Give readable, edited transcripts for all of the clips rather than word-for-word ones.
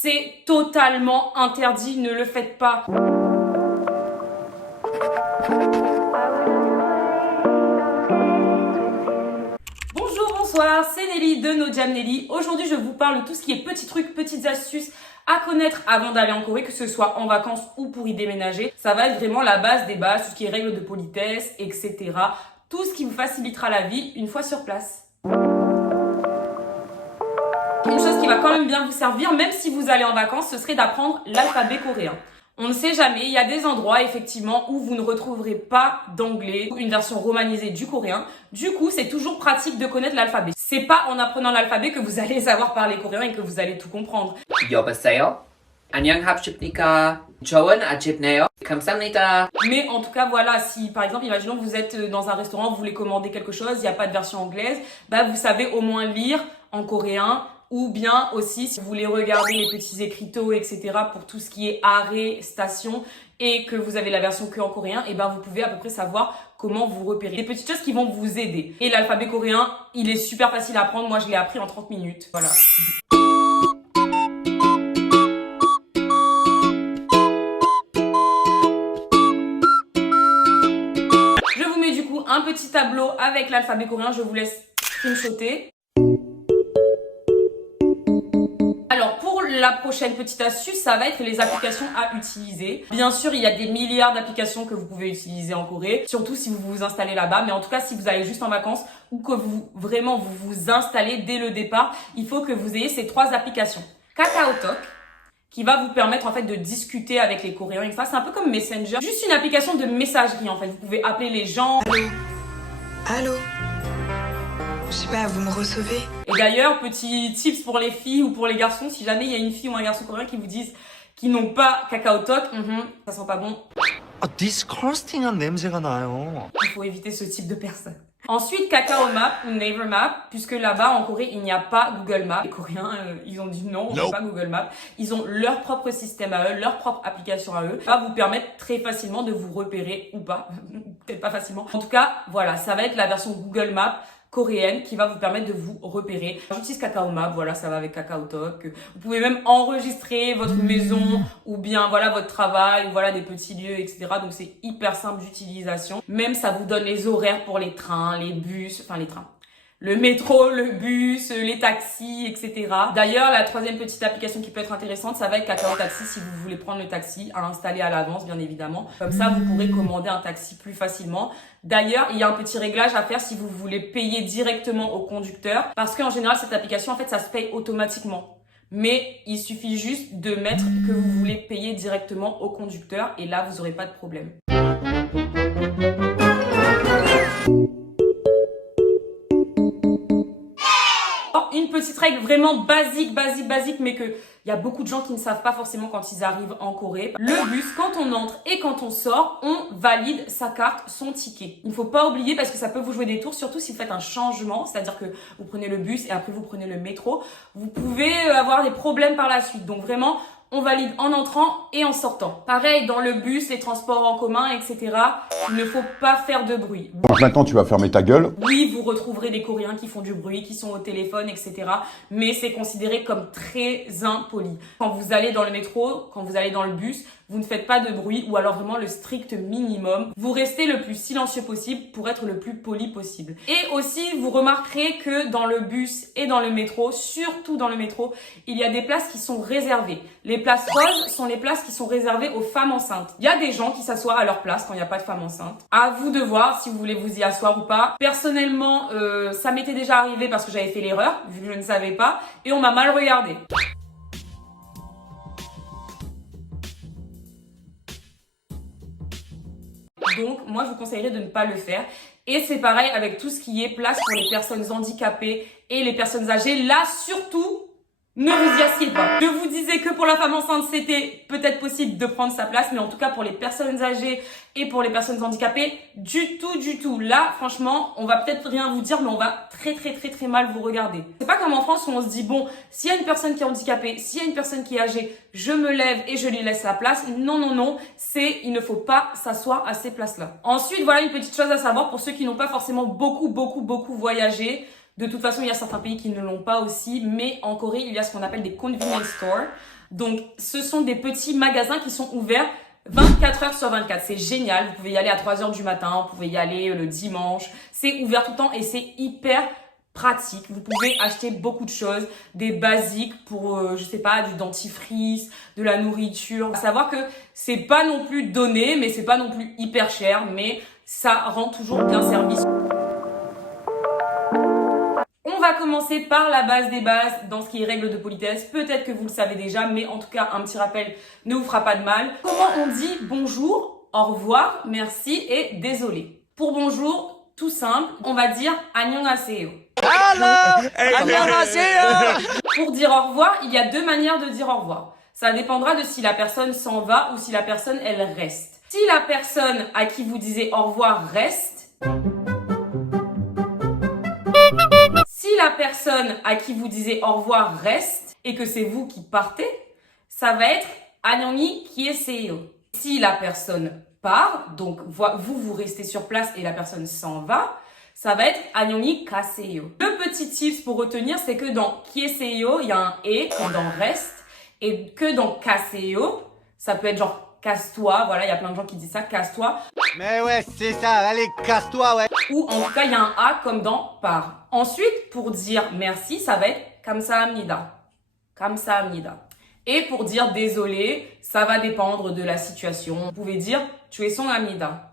C'est totalement interdit, ne le faites pas. Bonjour, bonsoir, c'est Nelly de No Jam Nelly. Aujourd'hui, je vous parle de tout ce qui est petits trucs, petites astuces à connaître avant d'aller en Corée, que ce soit en vacances ou pour y déménager. Ça va être vraiment la base des bases, tout ce qui est règles de politesse, etc. Tout ce qui vous facilitera la vie une fois sur place. Une chose qui va quand même bien vous servir, même si vous allez en vacances, ce serait d'apprendre l'alphabet coréen. On ne sait jamais, il y a des endroits effectivement où vous ne retrouverez pas d'anglais ou une version romanisée du coréen. Du coup, c'est toujours pratique de connaître l'alphabet. C'est pas en apprenant l'alphabet que vous allez savoir parler coréen et que vous allez tout comprendre. 여보세요? 안녕하십니까? 좋은 아침이네요. 감사합니다. Mais en tout cas, voilà, si par exemple, imaginons que vous êtes dans un restaurant, vous voulez commander quelque chose, il n'y a pas de version anglaise, bah vous savez au moins lire en coréen. Ou bien aussi, si vous voulez regarder les petits écriteaux, etc. pour tout ce qui est arrêt, station, et que vous avez la version que en coréen, et ben vous pouvez à peu près savoir comment vous repérer. Des petites choses qui vont vous aider. Et l'alphabet coréen, il est super facile à apprendre. Moi, je l'ai appris en 30 minutes. Voilà. Je vous mets du coup un petit tableau avec l'alphabet coréen. Je vous laisse screenshotter. Alors pour la prochaine petite astuce, ça va être les applications à utiliser. Bien sûr, il y a des milliards d'applications que vous pouvez utiliser en Corée, surtout si vous vous installez là-bas. Mais en tout cas, si vous allez juste en vacances ou que vous vous installez dès le départ, il faut que vous ayez ces trois applications. KakaoTalk, qui va vous permettre en fait de discuter avec les Coréens, etc. C'est un peu comme Messenger, juste une application de messagerie en fait. Vous pouvez appeler les gens. Allô? Je sais pas, vous me recevez? Et d'ailleurs, petit tips pour les filles ou pour les garçons, si jamais il y a une fille ou un garçon coréen qui vous disent qu'ils n'ont pas KakaoTalk, ça sent pas bon. 디스커스팅한 냄새가 나요. Il faut éviter ce type de personnes. Ensuite, Kakao Map ou Naver Map, puisque là-bas en Corée, il n'y a pas Google Maps. Les Coréens, ils ont dit non, on n'a pas Google Maps. Ils ont leur propre système à eux, leur propre application à eux. Ça va vous permettre très facilement de vous repérer ou pas. Peut-être pas facilement. En tout cas, voilà, ça va être la version Google Maps coréenne qui va vous permettre de vous repérer. J'utilise Kakao Map, voilà, ça va avec KakaoTalk. Vous pouvez même enregistrer votre maison ou bien voilà votre travail ou voilà des petits lieux, etc. Donc c'est hyper simple d'utilisation. Même ça vous donne les horaires pour les trains, les bus, enfin les trains. Le métro, le bus, les taxis, etc. D'ailleurs, la troisième petite application qui peut être intéressante, ça va être Kakao Taxi si vous voulez prendre le taxi, à installer à l'avance, bien évidemment. Comme ça, vous pourrez commander un taxi plus facilement. D'ailleurs, il y a un petit réglage à faire si vous voulez payer directement au conducteur. Parce qu'en général, cette application, en fait, ça se paye automatiquement. Mais il suffit juste de mettre que vous voulez payer directement au conducteur et là, vous n'aurez pas de problème. Une petite règle vraiment basique, mais que il y a beaucoup de gens qui ne savent pas forcément quand ils arrivent en Corée. Le bus, quand on entre et quand on sort, on valide sa carte, son ticket. Il ne faut pas oublier parce que ça peut vous jouer des tours, surtout si vous faites un changement, c'est-à-dire que vous prenez le bus et après vous prenez le métro. Vous pouvez avoir des problèmes par la suite. Donc vraiment, on valide en entrant et en sortant. Pareil, dans le bus, les transports en commun, etc. Il ne faut pas faire de bruit. Donc maintenant, tu vas fermer ta gueule. Oui, vous retrouverez des Coréens qui font du bruit, qui sont au téléphone, etc. Mais c'est considéré comme très impoli. Quand vous allez dans le métro, quand vous allez dans le bus, vous ne faites pas de bruit ou alors vraiment le strict minimum. Vous restez le plus silencieux possible pour être le plus poli possible. Et aussi, vous remarquerez que dans le bus et dans le métro, surtout dans le métro, il y a des places qui sont réservées. Les places roses sont les places qui sont réservées aux femmes enceintes. Il y a des gens qui s'assoient à leur place quand il n'y a pas de femme enceinte. À vous de voir si vous voulez vous y asseoir ou pas. Personnellement, ça m'était déjà arrivé parce que j'avais fait l'erreur, vu que je ne savais pas, et on m'a mal regardé. Donc, moi, je vous conseillerais de ne pas le faire. Et c'est pareil avec tout ce qui est place pour les personnes handicapées et les personnes âgées. Là, surtout, ne vous y assieds pas. Je vous disais que pour la femme enceinte, c'était peut-être possible de prendre sa place, mais en tout cas pour les personnes âgées et pour les personnes handicapées, du tout. Là, franchement, on va peut-être rien vous dire, mais on va très mal vous regarder. C'est pas comme en France où on se dit, bon, s'il y a une personne qui est handicapée, s'il y a une personne qui est âgée, je me lève et je lui laisse la place. Non, il ne faut pas s'asseoir à ces places-là. Ensuite, voilà une petite chose à savoir pour ceux qui n'ont pas forcément beaucoup voyagé. De toute façon, il y a certains pays qui ne l'ont pas aussi, mais en Corée, il y a ce qu'on appelle des convenience stores. Donc, ce sont des petits magasins qui sont ouverts 24 heures sur 24. C'est génial. Vous pouvez y aller à 3 heures du matin. Vous pouvez y aller le dimanche. C'est ouvert tout le temps et c'est hyper pratique. Vous pouvez acheter beaucoup de choses, des basiques pour, je sais pas, du dentifrice, de la nourriture. À savoir que c'est pas non plus donné, mais c'est pas non plus hyper cher, mais ça rend toujours bien service. On va commencer par la base des bases dans ce qui est règles de politesse. Peut-être que vous le savez déjà, mais en tout cas, un petit rappel ne vous fera pas de mal. Comment on dit bonjour, au revoir, merci et désolé? Pour bonjour, tout simple, on va dire annyeonghaseyo. Pour dire au revoir, il y a 2 manières de dire au revoir. Ça dépendra de si la personne s'en va ou si la personne, elle reste. Si la personne à qui vous disiez au revoir reste, si la personne à qui vous disiez au revoir reste et que c'est vous qui partez, ça va être annyeonghi kieseyo. Si la personne part, donc vous restez sur place et la personne s'en va, ça va être annyeonghi kaseyo. Le petit tips pour retenir, c'est que dans kieseyo, il y a un et comme dans reste, et que dans kaseyo, ça peut être genre casse-toi, voilà, il y a plein de gens qui disent ça, casse-toi. Mais ouais, c'est ça, allez, casse-toi, ouais. Ou en tout cas, il y a un a comme dans par. Ensuite, pour dire merci, ça va être 감사합니다. 감사합니다. Et pour dire désolé, ça va dépendre de la situation. Vous pouvez dire 죄송합니다.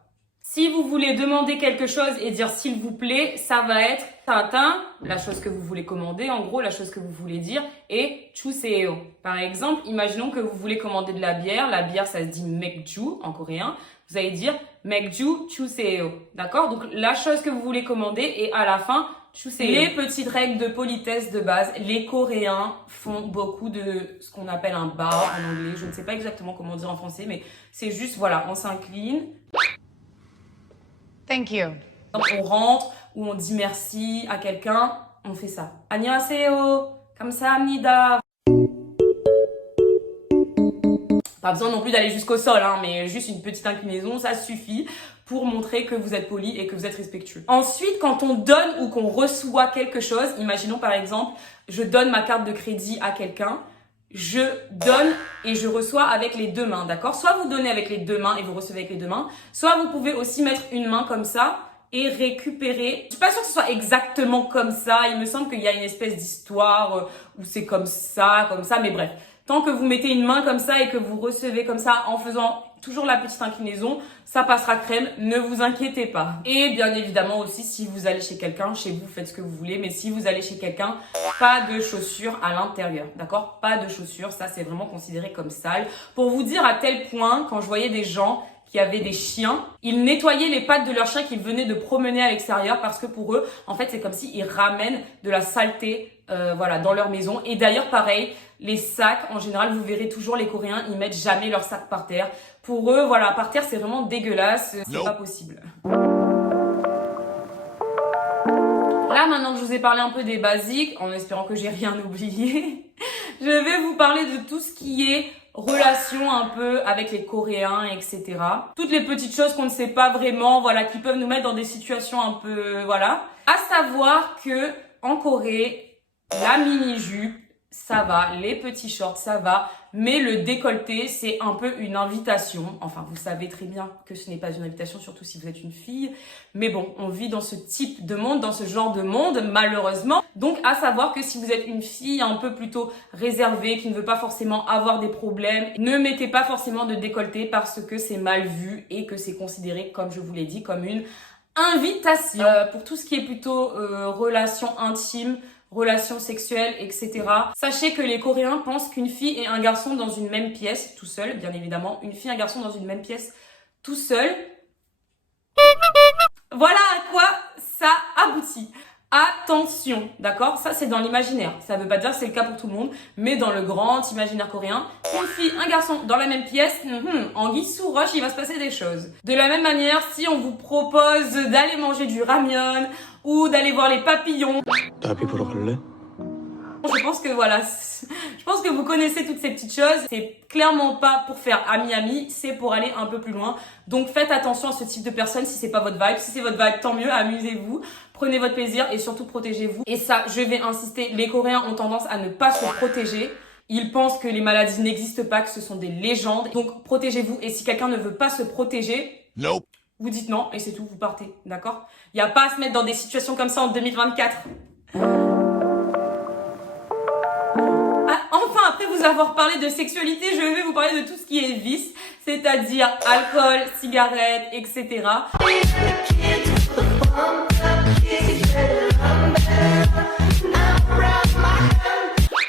Si vous voulez demander quelque chose et dire s'il vous plaît, ça va être tatin, la chose que vous voulez commander, en gros la chose que vous voulez dire, et 주세요. Par exemple, imaginons que vous voulez commander de la bière ça se dit 맥주 en coréen, vous allez dire 맥주 주세요, d'accord? Donc la chose que vous voulez commander et à la fin, 주세요. Les petites règles de politesse de base, les Coréens font beaucoup de ce qu'on appelle un bow en anglais, je ne sais pas exactement comment dire en français, mais c'est juste, voilà, on s'incline. Thank you. On rentre ou on dit merci à quelqu'un, on fait ça. 안녕하세요, 감사합니다. Pas besoin non plus d'aller jusqu'au sol, hein, mais juste une petite inclinaison, ça suffit pour montrer que vous êtes poli et que vous êtes respectueux. Ensuite, quand on donne ou qu'on reçoit quelque chose, imaginons par exemple, je donne ma carte de crédit à quelqu'un, je donne et je reçois avec les 2 mains, d'accord? Soit vous donnez avec les 2 mains et vous recevez avec les 2 mains, soit vous pouvez aussi mettre une main comme ça et récupérer. Je suis pas sûre que ce soit exactement comme ça, il me semble qu'il y a une espèce d'histoire où c'est comme ça, mais bref. Tant que vous mettez une main comme ça et que vous recevez comme ça en faisant toujours la petite inclinaison, ça passera crème, ne vous inquiétez pas. Et bien évidemment aussi, si vous allez chez quelqu'un, chez vous, faites ce que vous voulez, mais si vous allez chez quelqu'un, pas de chaussures à l'intérieur, d'accord? Pas de chaussures, ça c'est vraiment considéré comme sale. Pour vous dire à tel point, quand je voyais des gens qui avaient des chiens, ils nettoyaient les pattes de leurs chiens qu'ils venaient de promener à l'extérieur parce que pour eux, en fait, c'est comme s'ils ramènent de la saleté voilà, dans leur maison. Et d'ailleurs, pareil, les sacs, en général, vous verrez toujours les Coréens, ils mettent jamais leurs sacs par terre. Pour eux, voilà, par terre, c'est vraiment dégueulasse, c'est pas possible. Là, maintenant que je vous ai parlé un peu des basiques, en espérant que j'ai rien oublié, je vais vous parler de tout ce qui est relation un peu avec les Coréens, etc. Toutes les petites choses qu'on ne sait pas vraiment, voilà, qui peuvent nous mettre dans des situations un peu, voilà. À savoir que, en Corée, la mini-jupe, ça va, les petits shorts, ça va, mais le décolleté, c'est un peu une invitation. Enfin, vous savez très bien que ce n'est pas une invitation, surtout si vous êtes une fille. Mais bon, on vit dans ce type de monde, dans ce genre de monde, malheureusement. Donc, à savoir que si vous êtes une fille un peu plutôt réservée, qui ne veut pas forcément avoir des problèmes, ne mettez pas forcément de décolleté parce que c'est mal vu et que c'est considéré, comme je vous l'ai dit, comme une invitation. Pour tout ce qui est plutôt relation intime, relations sexuelles, etc. Sachez que les Coréens pensent qu'une fille et un garçon dans une même pièce, tout seul, bien évidemment, une fille et un garçon dans une même pièce, tout seul, voilà à quoi ça aboutit. Attention, d'accord? Ça, c'est dans l'imaginaire. Ça veut pas dire que c'est le cas pour tout le monde, mais dans le grand imaginaire coréen, une fille, un garçon dans la même pièce, anguille sous roche, il va se passer des choses. De la même manière, si on vous propose d'aller manger du ramyeon ou d'aller voir les papillons, je pense que voilà, je pense que vous connaissez toutes ces petites choses. C'est clairement pas pour faire ami-ami, c'est pour aller un peu plus loin. Donc faites attention à ce type de personnes si c'est pas votre vibe. Si c'est votre vibe, tant mieux, amusez-vous, prenez votre plaisir et surtout protégez-vous. Et ça, je vais insister, les Coréens ont tendance à ne pas se protéger. Ils pensent que les maladies n'existent pas, que ce sont des légendes. Donc protégez-vous. Et si quelqu'un ne veut pas se protéger, vous dites non et c'est tout, vous partez. D'accord? Il n'y a pas à se mettre dans des situations comme ça en 2024. Enfin, après vous avoir parlé de sexualité, je vais vous parler de tout ce qui est vice, c'est-à-dire alcool, cigarettes, etc.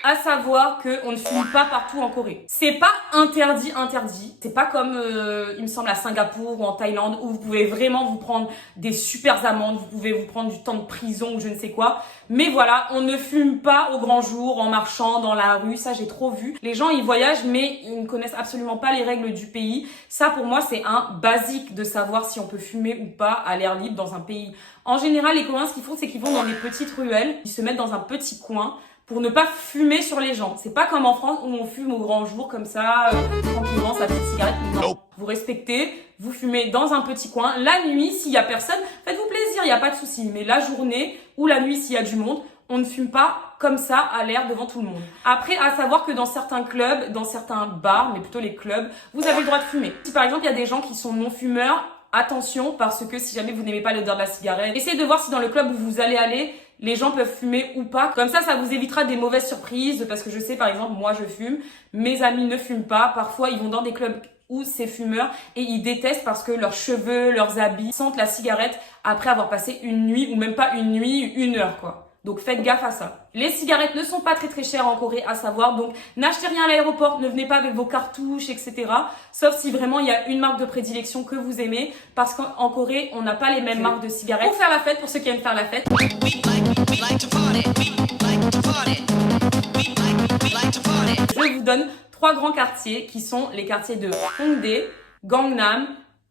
À savoir qu'on ne fume pas partout en Corée. C'est pas interdit. C'est pas comme, il me semble, à Singapour ou en Thaïlande où vous pouvez vraiment vous prendre des super amendes, vous pouvez vous prendre du temps de prison ou je ne sais quoi. Mais voilà, on ne fume pas au grand jour en marchant dans la rue. Ça, j'ai trop vu. Les gens, ils voyagent, mais ils ne connaissent absolument pas les règles du pays. Ça, pour moi, c'est un basique de savoir si on peut fumer ou pas à l'air libre dans un pays. En général, les Coréens, ce qu'ils font, c'est qu'ils vont dans des petites ruelles. Ils se mettent dans un petit coin pour ne pas fumer sur les gens. C'est pas comme en France où on fume au grand jour comme ça, tranquillement, sa petite cigarette. Non. Vous respectez, vous fumez dans un petit coin. La nuit, s'il y a personne, faites-vous plaisir, il n'y a pas de souci. Mais la journée ou la nuit, s'il y a du monde, on ne fume pas comme ça à l'air devant tout le monde. Après, à savoir que dans certains clubs, dans certains bars, mais plutôt les clubs, vous avez le droit de fumer. Si par exemple, il y a des gens qui sont non-fumeurs, attention, parce que si jamais vous n'aimez pas l'odeur de la cigarette, essayez de voir si dans le club où vous allez aller, les gens peuvent fumer ou pas. Comme ça vous évitera des mauvaises surprises. Parce que je sais, par exemple, moi je fume, mes amis ne fument pas. Parfois, ils vont dans des clubs où c'est fumeur et ils détestent parce que leurs cheveux, leurs habits sentent la cigarette après avoir passé une nuit ou même pas une nuit, 1 heure quoi. Donc faites gaffe à ça. Les cigarettes ne sont pas très chères en Corée, à savoir. Donc n'achetez rien à l'aéroport, ne venez pas avec vos cartouches, etc. Sauf si vraiment il y a une marque de prédilection que vous aimez. Parce qu'en Corée, on n'a pas les mêmes marques de cigarettes. Pour faire la fête, pour ceux qui aiment faire la fête. Je vous donne 3 grands quartiers qui sont les quartiers de Hongdae, Gangnam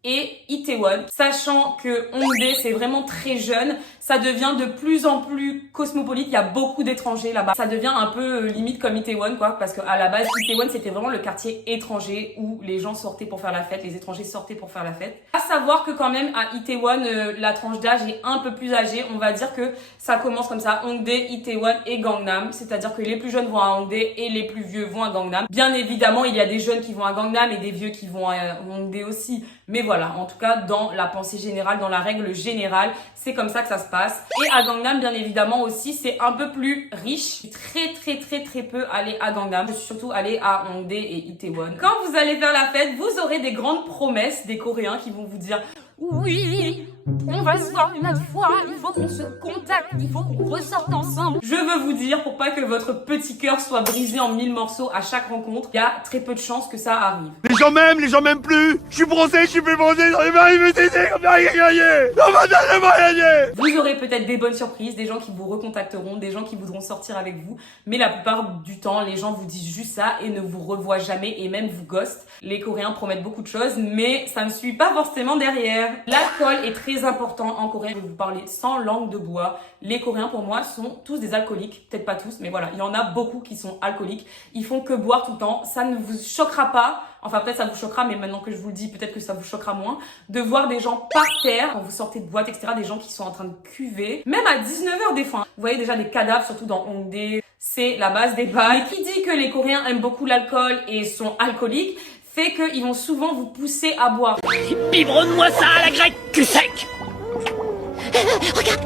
et Itaewon, sachant que Hongdae c'est vraiment très jeune, ça devient de plus en plus cosmopolite, il y a beaucoup d'étrangers là-bas. Ça devient un peu limite comme Itaewon quoi, parce qu'à la base Itaewon c'était vraiment le quartier étranger où les gens sortaient pour faire la fête, les étrangers sortaient pour faire la fête. À savoir que quand même à Itaewon, la tranche d'âge est un peu plus âgée, on va dire que ça commence comme ça, Hongdae, Itaewon et Gangnam, c'est-à-dire que les plus jeunes vont à Hongdae et les plus vieux vont à Gangnam. Bien évidemment, il y a des jeunes qui vont à Gangnam et des vieux qui vont à Hongdae aussi, mais voilà, en tout cas dans la pensée générale, dans la règle générale, c'est comme ça que ça se passe. Et à Gangnam, bien évidemment aussi, c'est un peu plus riche. Je suis très peu allée à Gangnam. Je suis surtout allée à Hongdae et Itaewon. Quand vous allez faire la fête, vous aurez des grandes promesses des Coréens qui vont vous dire oui, on va se voir une autre fois, il faut qu'on se contacte, il faut qu'on ressorte ensemble. Je veux vous dire, pour pas que votre petit cœur soit brisé en 1000 morceaux à chaque rencontre, il y a très peu de chances que ça arrive. Les gens m'aiment plus. Je suis bronzé, je suis plus bronzé, j'en ai marre, ils me disaient qu'on n'a rien gagné. Non, madame, j'ai rien gagné. Vous aurez peut-être des bonnes surprises, des gens qui vous recontacteront, des gens qui voudront sortir avec vous, mais la plupart du temps, les gens vous disent juste ça et ne vous revoient jamais et même vous ghostent. Les Coréens promettent beaucoup de choses, mais ça ne suit pas forcément derrière. L'alcool est très important en Corée. Je vais vous parler sans langue de bois. Les Coréens, pour moi, sont tous des alcooliques. Peut-être pas tous, mais voilà. Il y en a beaucoup qui sont alcooliques. Ils font que boire tout le temps. Ça ne vous choquera pas. Enfin, peut-être ça vous choquera, mais maintenant que je vous le dis, peut-être que ça vous choquera moins. De voir des gens par terre, quand vous sortez de boîte, etc. Des gens qui sont en train de cuver. Même à 19h des fois. Vous voyez déjà des cadavres, surtout dans Hongdae. C'est la base des bails. Et qui dit que les Coréens aiment beaucoup l'alcool et sont alcooliques, fait qu'ils vont souvent vous pousser à boire. Biberonne-moi ça à la grecque, cul sec. Regarde,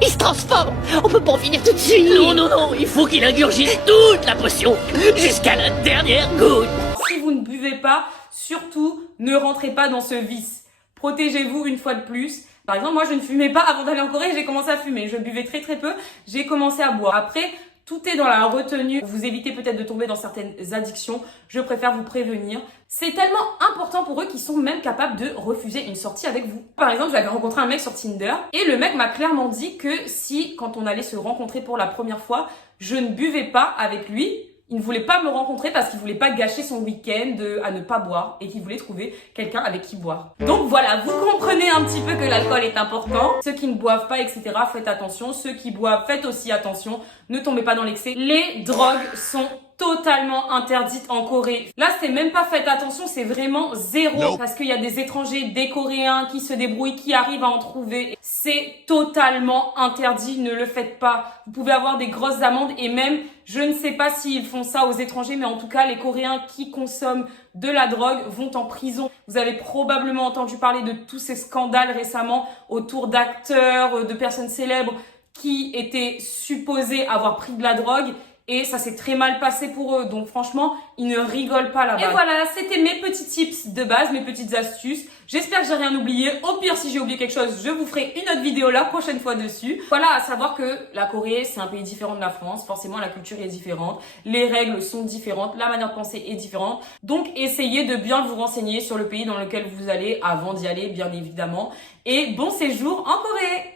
il se transforme. On peut pas en finir tout de suite. Non, il faut qu'il ingurgite toute la potion, jusqu'à la dernière goutte. Si vous ne buvez pas, surtout, ne rentrez pas dans ce vice. Protégez-vous une fois de plus. Par exemple, moi, je ne fumais pas avant d'aller en Corée, j'ai commencé à fumer. Je buvais très peu, j'ai commencé à boire. Après, tout est dans la retenue. Vous évitez peut-être de tomber dans certaines addictions. Je préfère vous prévenir. C'est tellement important pour eux qu'ils sont même capables de refuser une sortie avec vous. Par exemple, j'avais rencontré un mec sur Tinder et le mec m'a clairement dit que si, quand on allait se rencontrer pour la première fois, je ne buvais pas avec lui, il ne voulait pas me rencontrer parce qu'il voulait pas gâcher son week-end à ne pas boire et qu'il voulait trouver quelqu'un avec qui boire. Donc voilà, vous comprenez un petit peu que l'alcool est important. Ceux qui ne boivent pas, etc., faites attention. Ceux qui boivent, faites aussi attention. Ne tombez pas dans l'excès. Les drogues sont totalement interdites en Corée. Là, c'est même pas faites attention, c'est vraiment zéro. Parce qu'il y a des étrangers, des Coréens qui se débrouillent, qui arrivent à en trouver. C'est totalement interdit, ne le faites pas. Vous pouvez avoir des grosses amendes et même, je ne sais pas s'ils font ça aux étrangers, mais en tout cas, les Coréens qui consomment de la drogue vont en prison. Vous avez probablement entendu parler de tous ces scandales récemment autour d'acteurs, de personnes célèbres qui étaient supposés avoir pris de la drogue. Et ça s'est très mal passé pour eux. Donc franchement, ils ne rigolent pas là-bas. Et voilà, c'était mes petits tips de base, mes petites astuces. J'espère que j'ai rien oublié. Au pire, si j'ai oublié quelque chose, je vous ferai une autre vidéo la prochaine fois dessus. Voilà, à savoir que la Corée, c'est un pays différent de la France. Forcément, la culture est différente. Les règles sont différentes. La manière de penser est différente. Donc, essayez de bien vous renseigner sur le pays dans lequel vous allez avant d'y aller, bien évidemment. Et bon séjour en Corée!